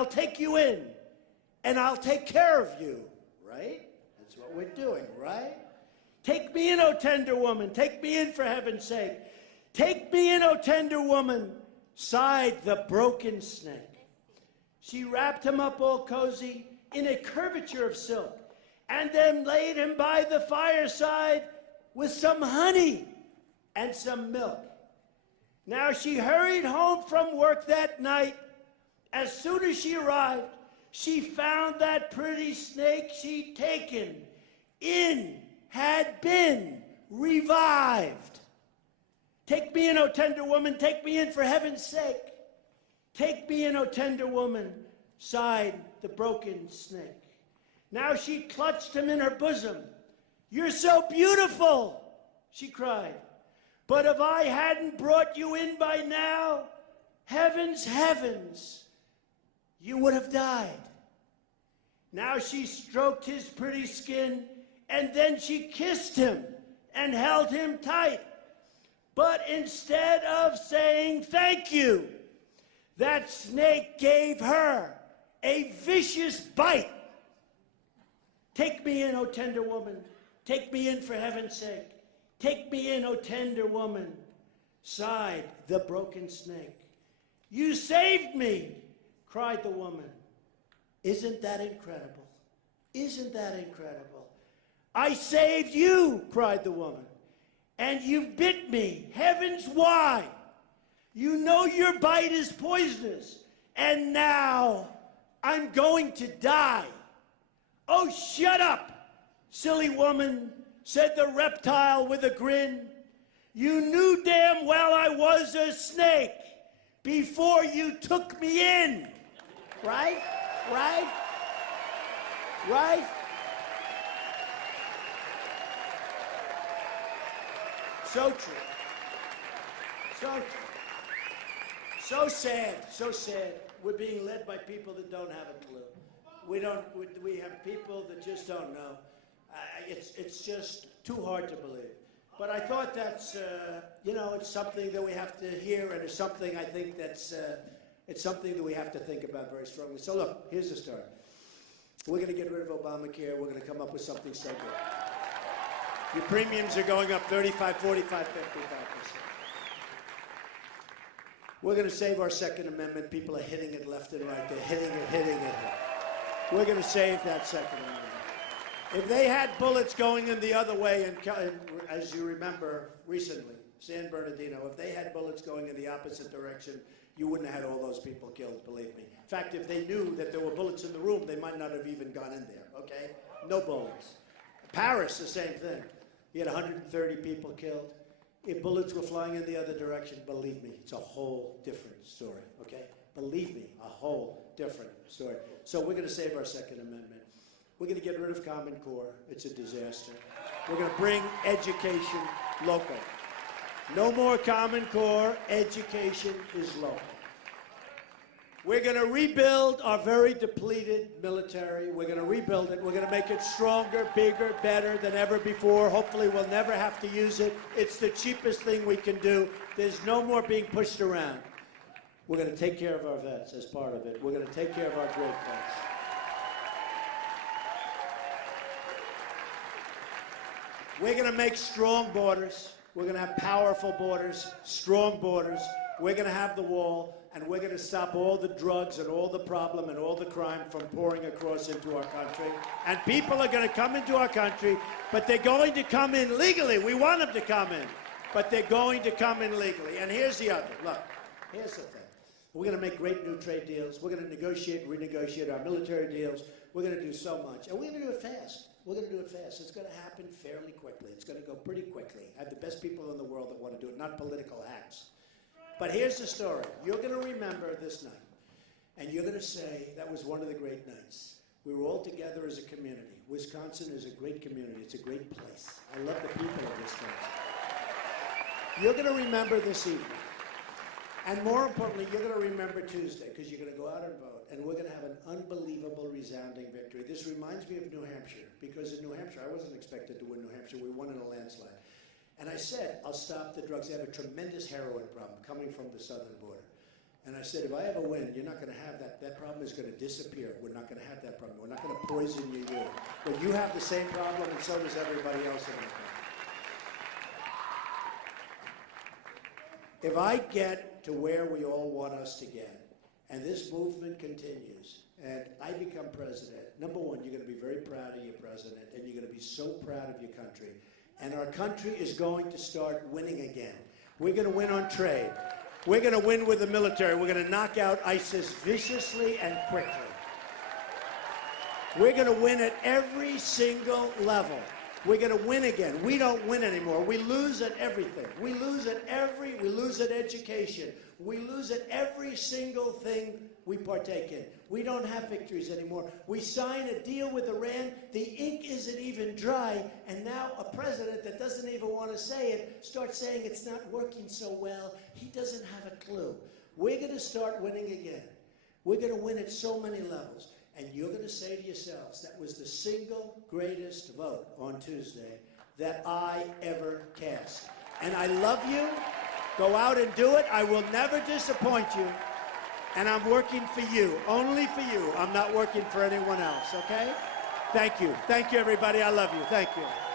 I'll take you in, and I'll take care of you, right? That's what we're doing, right? Take me in, O tender woman. Take me in, for heaven's sake. Take me in, O tender woman, sighed the broken snake. She wrapped him up all cozy in a curvature of silk, and then laid him by the fireside with some honey and some milk. Now she hurried home from work that night. As soon as she arrived, she found that pretty snake she'd taken in had been revived. Take me in, O tender woman, take me in, for heaven's sake. Take me in, O tender woman, sighed the broken snake. Now she clutched him in her bosom. You're so beautiful, she cried. But if I hadn't brought you in by now, heavens, heavens, you would have died. Now she stroked his pretty skin, and then she kissed him and held him tight. But instead of saying thank you, that snake gave her a vicious bite. Take me in, O tender woman. Take me in, for heaven's sake. Take me in, O tender woman, sighed the broken snake. You saved me, cried the woman. Isn't that incredible? Isn't that incredible? I saved you, cried the woman, and you bit me. Heavens, why? You know your bite is poisonous, and now I'm going to die. Oh, shut up, silly woman, said the reptile with a grin. You knew damn well I was a snake before you took me in. Right? Right? Right? So true. So true. So sad, so sad. We're being led by people that don't have a clue. We have people that just don't know. It's just too hard to believe. But I thought that's, it's something that we have to hear, and it's something I think that's, it's something that we have to think about very strongly. So look, here's the story. We're going to get rid of Obamacare. We're going to come up with something so good. Your premiums are going up 35, 45, 55%. We're going to save our Second Amendment. People are hitting it left and right. They're hitting it. We're going to save that Second Amendment. If they had bullets going in the other way, and as you remember recently, San Bernardino, if they had bullets going in the opposite direction, you wouldn't have had all those people killed, believe me. In fact, if they knew that there were bullets in the room, they might not have even gone in there, okay? No bullets. Paris, the same thing. You had 130 people killed. If bullets were flying in the other direction, believe me, it's a whole different story, okay? Believe me, a whole different story. So we're going to save our Second Amendment. We're going to get rid of Common Core. It's a disaster. We're going to bring education local. No more Common Core. Education is local. We're going to rebuild our very depleted military. We're going to rebuild it. We're going to make it stronger, bigger, better than ever before. Hopefully we'll never have to use it. It's the cheapest thing we can do. There's no more being pushed around. We're going to take care of our vets as part of it. We're going to take care of our great vets. We're going to make strong borders. We're going to have powerful borders, strong borders. We're going to have the wall, and we're going to stop all the drugs and all the problem and all the crime from pouring across into our country. And people are going to come into our country, but they're going to come in legally. We want them to come in, but they're going to come in legally. And here's the other. Look, here's the thing. We're going to make great new trade deals. We're going to negotiate and renegotiate our military deals. We're going to do so much, and we're going to do it fast. We're going to do it fast. It's going to happen fairly quickly. It's going to go pretty quickly. I have the best people in the world that want to do it, not political hacks. But here's the story. You're going to remember this night, and you're going to say, that was one of the great nights. We were all together as a community. Wisconsin is a great community. It's a great place. I love the people of Wisconsin. You're going to remember this evening. And more importantly, you're going to remember Tuesday, because you're going to go out and vote, and we're going to have an unbelievable, resounding victory. This reminds me of New Hampshire, because in New Hampshire, I wasn't expected to win New Hampshire. We won in a landslide. And I said, I'll stop the drugs. They have a tremendous heroin problem coming from the southern border. And I said, if I ever win, you're not going to have that. That problem is going to disappear. We're not going to have that problem. We're not going to poison you. But you have the same problem, and so does everybody else in the country. If I get to where we all want us to get, and this movement continues, and I become president, number one, you're going to be very proud of your president, and you're going to be so proud of your country. And our country is going to start winning again. We're going to win on trade. We're going to win with the military. We're going to knock out ISIS viciously and quickly. We're going to win at every single level. We're going to win again. We don't win anymore. We lose at everything. We lose at education. We lose at every single thing we partake in. We don't have victories anymore. We sign a deal with Iran. The ink isn't even dry. And now a president that doesn't even want to say it starts saying it's not working so well. He doesn't have a clue. We're going to start winning again. We're going to win at so many levels. And you're going to say to yourselves, that was the single greatest vote on Tuesday that I ever cast. And I love you. Go out and do it. I will never disappoint you. And I'm working for you, only for you. I'm not working for anyone else, okay? Thank you. Thank you, everybody. I love you. Thank you.